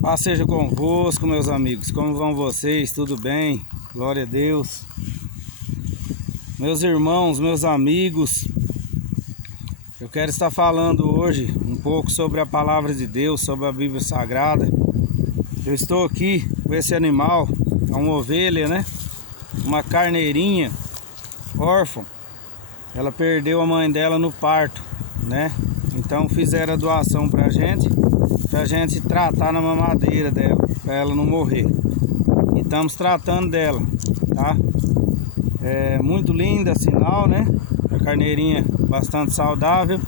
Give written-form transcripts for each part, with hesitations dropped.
Paz seja convosco, meus amigos. Como vão vocês? Tudo bem? Glória a Deus. Meus irmãos, meus amigos, eu quero estar falando hoje um pouco sobre a palavra de Deus, sobre a Bíblia Sagrada. Eu estou aqui com esse animal, é uma ovelha, né? Uma carneirinha órfã. Ela perdeu a mãe dela no parto, né? Então fizeram a doação pra gente tratar na mamadeira dela, para ela não morrer. E estamos tratando dela, tá? É muito linda, sinal, né? A carneirinha bastante saudável,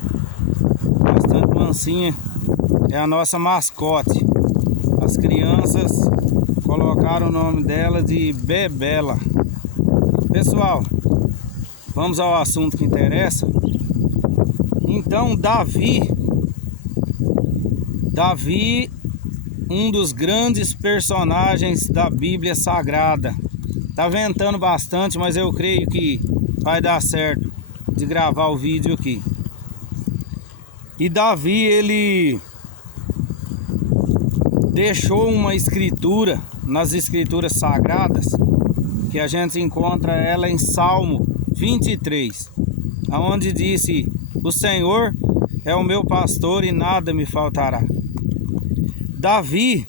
bastante mansinha. É a nossa mascote. As crianças colocaram o nome dela de Bebela. Pessoal, vamos ao assunto que interessa. Então, Davi, um dos grandes personagens da Bíblia Sagrada. Tá ventando bastante, mas eu creio que vai dar certo de gravar o vídeo aqui. E Davi, ele deixou uma escritura nas escrituras sagradas, que a gente encontra ela em Salmo 23, aonde disse: o Senhor é o meu pastor e nada me faltará. Davi,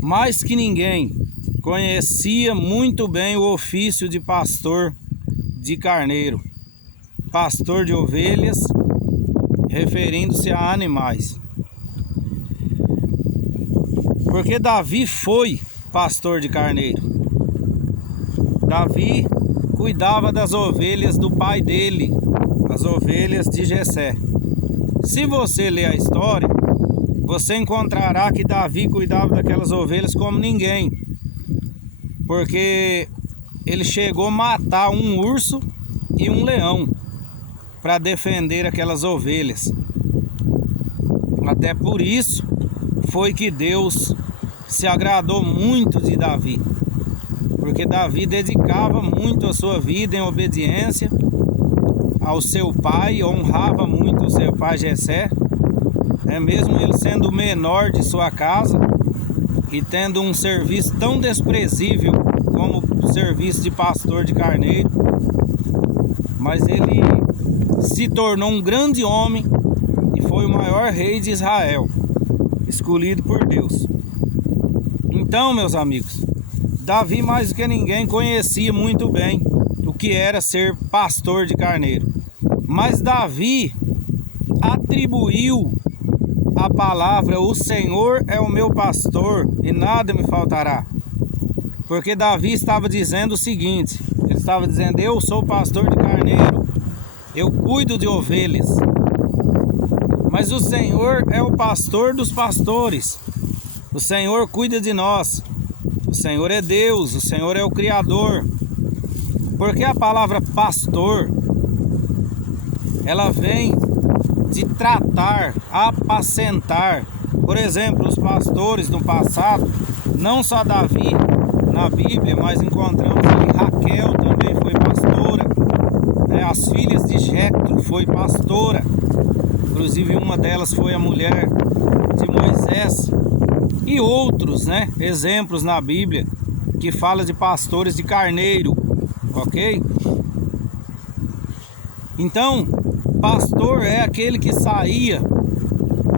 mais que ninguém, conhecia muito bem o ofício de pastor de carneiro, pastor de ovelhas, referindo-se a animais. Porque Davi foi pastor de carneiro. Davi cuidava das ovelhas do pai dele, as ovelhas de Jessé. Se você ler a história, você encontrará que Davi cuidava daquelas ovelhas como ninguém, porque ele chegou a matar um urso e um leão para defender aquelas ovelhas. Até por isso foi que Deus se agradou muito de Davi, porque Davi dedicava muito a sua vida em obediência ao seu pai, honrava muito o seu pai Jessé, mesmo ele sendo o menor de sua casa e tendo um serviço tão desprezível como o serviço de pastor de carneiro, mas ele se tornou um grande homem e foi o maior rei de Israel, escolhido por Deus. Então, meus amigos, Davi mais do que ninguém conhecia muito bem o que era ser pastor de carneiro. Mas Davi atribuiu a palavra "o Senhor é o meu pastor e nada me faltará", porque Davi estava dizendo o seguinte: ele estava dizendo: eu sou pastor de carneiro, eu cuido de ovelhas, mas o Senhor é o pastor dos pastores, o Senhor cuida de nós, o Senhor é Deus, o Senhor é o Criador. Porque a palavra pastor, ela vem de tratar, apacentar. Por exemplo, os pastores do passado, não só Davi na Bíblia, mas encontramos ali Raquel também foi pastora, né? As filhas de Jetro foi pastora, inclusive uma delas foi a mulher de Moisés, e outros, né, exemplos na Bíblia que fala de pastores de carneiro, ok? Então, pastor é aquele que saía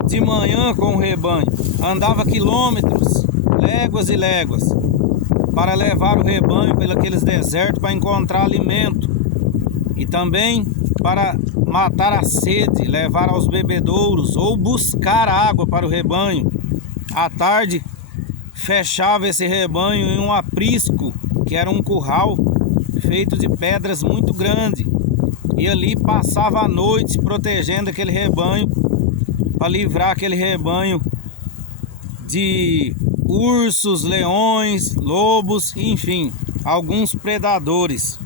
de manhã com o rebanho, andava quilômetros, léguas e léguas, para levar o rebanho pelos desertos para encontrar alimento e também para matar a sede, levar aos bebedouros ou buscar água para o rebanho. À tarde, fechava esse rebanho em um aprisco, que era um curral feito de pedras muito grande, e ali passava a noite protegendo aquele rebanho, para livrar aquele rebanho de ursos, leões, lobos, enfim, alguns predadores.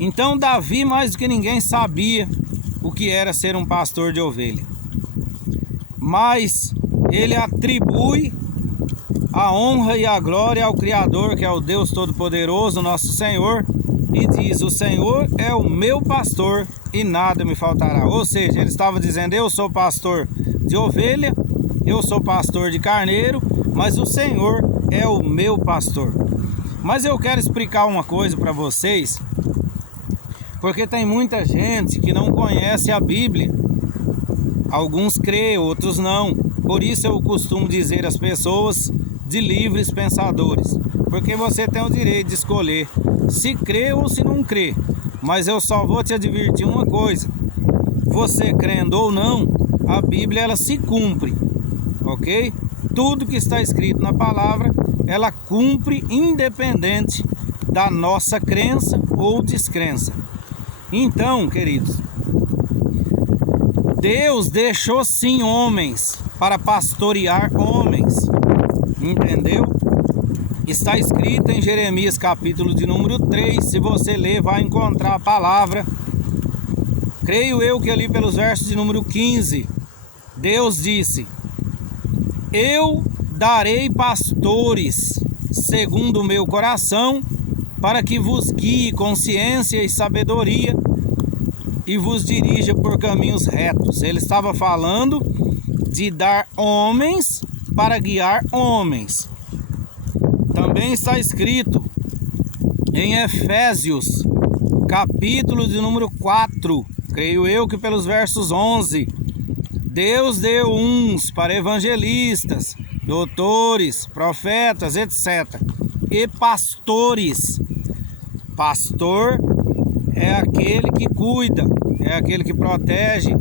Então Davi mais do que ninguém sabia o que era ser um pastor de ovelha, mas ele atribui a honra e a glória ao Criador, que é o Deus Todo-Poderoso, nosso Senhor, e diz: o Senhor é o meu pastor e nada me faltará. Ou seja, ele estava dizendo: eu sou pastor de ovelha, eu sou pastor de carneiro, mas o Senhor é o meu pastor. Mas eu quero explicar uma coisa para vocês, porque tem muita gente que não conhece a Bíblia. Alguns crê, outros não. Por isso eu costumo dizer às pessoas de livres pensadores, porque você tem o direito de escolher se crê ou se não crê. Mas eu só vou te advertir uma coisa: você crendo ou não, a Bíblia ela se cumpre, ok? Tudo que está escrito na palavra, ela cumpre independente da nossa crença ou descrença. Então, queridos, Deus deixou sim homens para pastorear homens, entendeu? Está escrito em Jeremias capítulo de número 3, se você ler vai encontrar a palavra. Creio eu que ali pelos versos de número 15, Deus disse: eu darei pastores segundo o meu coração, para que vos guie com ciência e sabedoria e vos dirija por caminhos retos. Ele estava falando de dar homens para guiar homens. Também está escrito em Efésios, capítulo de número 4, creio eu que pelos versos 11, Deus deu uns para evangelistas, doutores, profetas, etc. e pastores. Pastor é aquele que cuida, é aquele que protege,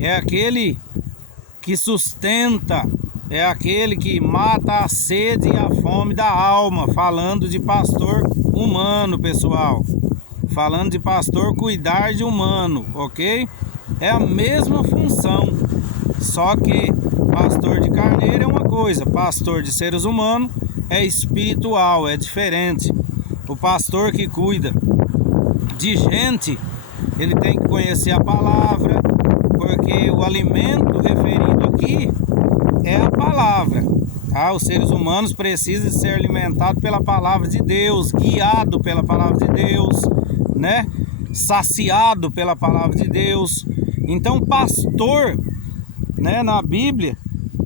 é aquele que sustenta, é aquele que mata a sede e a fome da alma. Falando de pastor humano, pessoal. Falando de pastor cuidar de humano, ok? É a mesma função, só que pastor de carneiro é uma coisa, pastor de seres humanos é espiritual, é diferente. O pastor que cuida de gente, ele tem que conhecer a palavra, porque o alimento referido aqui é a palavra, tá? Os seres humanos precisam ser alimentados pela palavra de Deus, guiado pela palavra de Deus, né? Saciado pela palavra de Deus. Então, pastor, né, na Bíblia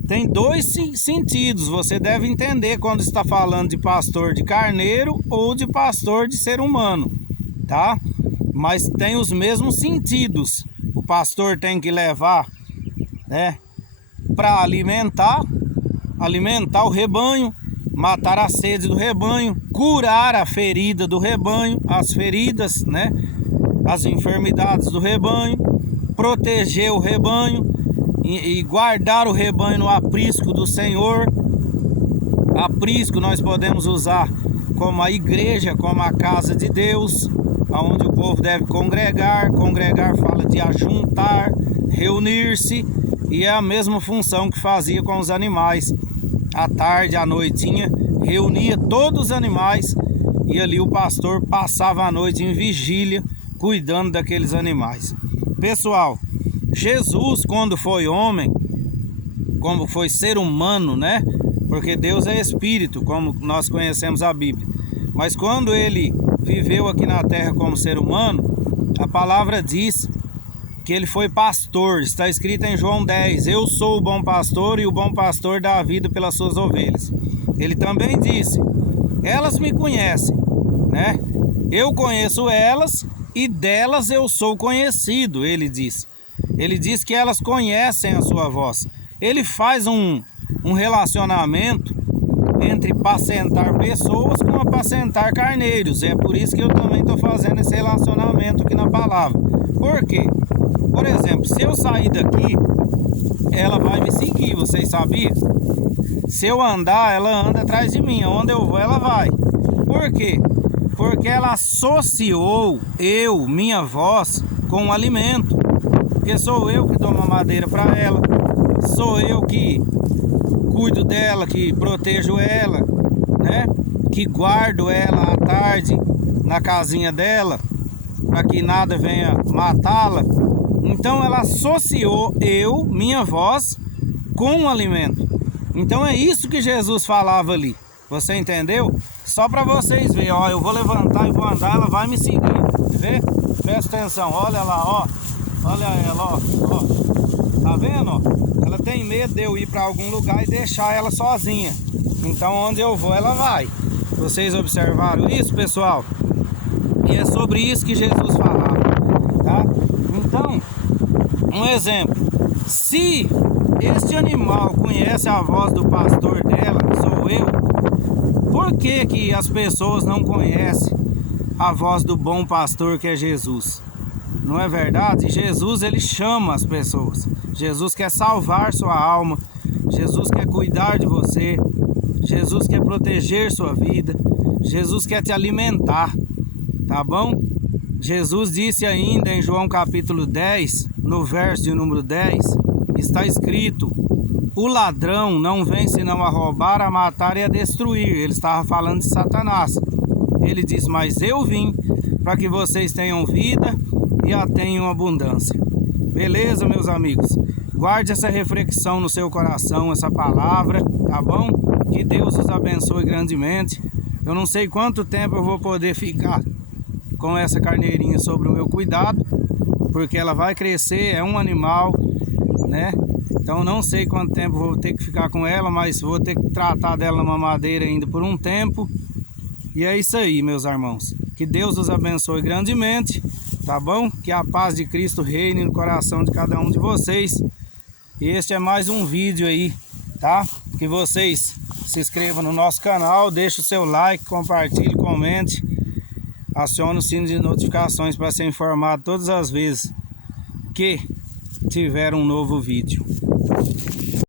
tem dois sentidos. Você deve entender quando está falando de pastor de carneiro ou de pastor de ser humano, tá? Mas tem os mesmos sentidos. O pastor tem que levar, né, para alimentar o rebanho, matar a sede do rebanho, curar a ferida do rebanho, as feridas, né, as enfermidades do rebanho, proteger o rebanho e guardar o rebanho no aprisco do Senhor. Aprisco nós podemos usar como a igreja, como a casa de Deus, onde o povo deve congregar. Congregar fala de ajuntar, reunir-se, e é a mesma função que fazia com os animais. À tarde, à noitinha, reunia todos os animais e ali o pastor passava a noite em vigília, cuidando daqueles animais. Pessoal, Jesus, quando foi homem, como foi ser humano, né? Porque Deus é espírito, como nós conhecemos a Bíblia. Mas quando ele viveu aqui na terra como ser humano, a palavra diz que ele foi pastor. Está escrito em João 10, eu sou o bom pastor e o bom pastor dá a vida pelas suas ovelhas. Ele também disse, elas me conhecem, né? Eu conheço elas e delas eu sou conhecido, ele disse. Ele diz que elas conhecem a sua voz. Ele faz um relacionamento entre apacentar pessoas com apacentar carneiros. É por isso que eu também estou fazendo esse relacionamento aqui na palavra. Por quê? Por exemplo, se eu sair daqui, ela vai me seguir, vocês sabiam? Se eu andar, ela anda atrás de mim. Onde eu vou, ela vai. Por quê? Porque ela associou minha voz, com o alimento. Porque sou eu que dou mamadeira para ela, sou eu que cuido dela, que protejo ela, né? Que guardo ela à tarde na casinha dela, para que nada venha matá-la. Então ela associou minha voz, com o alimento. Então é isso que Jesus falava ali. Você entendeu? Só para vocês verem, ó, eu vou levantar e vou andar, ela vai me seguir. Quer ver? Presta atenção, olha lá, ó. Olha ela, ó. Tá vendo, ó? Ela tem medo de eu ir para algum lugar e deixar ela sozinha. Então onde eu vou ela vai. Vocês observaram isso, pessoal? E é sobre isso que Jesus falava, tá? Então, um exemplo. Se este animal conhece a voz do pastor dela, sou eu, por que que as pessoas não conhecem a voz do bom pastor que é Jesus? Não é verdade? Jesus, ele chama as pessoas. Jesus quer salvar sua alma. Jesus quer cuidar de você. Jesus quer proteger sua vida. Jesus quer te alimentar. Tá bom? Jesus disse ainda em João capítulo 10, no verso de número 10, está escrito: o ladrão não vem senão a roubar, a matar e a destruir. Ele estava falando de Satanás. Ele diz: mas eu vim para que vocês tenham vida e a tenham abundância. Beleza, meus amigos? Guarde essa reflexão no seu coração, essa palavra, tá bom? Que Deus os abençoe grandemente. Eu não sei quanto tempo eu vou poder ficar com essa carneirinha sobre o meu cuidado, porque ela vai crescer, é um animal, né? Então não sei quanto tempo vou ter que ficar com ela, mas vou ter que tratar dela na mamadeira ainda por um tempo. E é isso aí, meus irmãos. Que Deus os abençoe grandemente, tá bom? Que a paz de Cristo reine no coração de cada um de vocês. E este é mais um vídeo aí, tá? Que vocês se inscrevam no nosso canal, deixe o seu like, compartilhe, comente, acione o sino de notificações para ser informado todas as vezes que tiver um novo vídeo.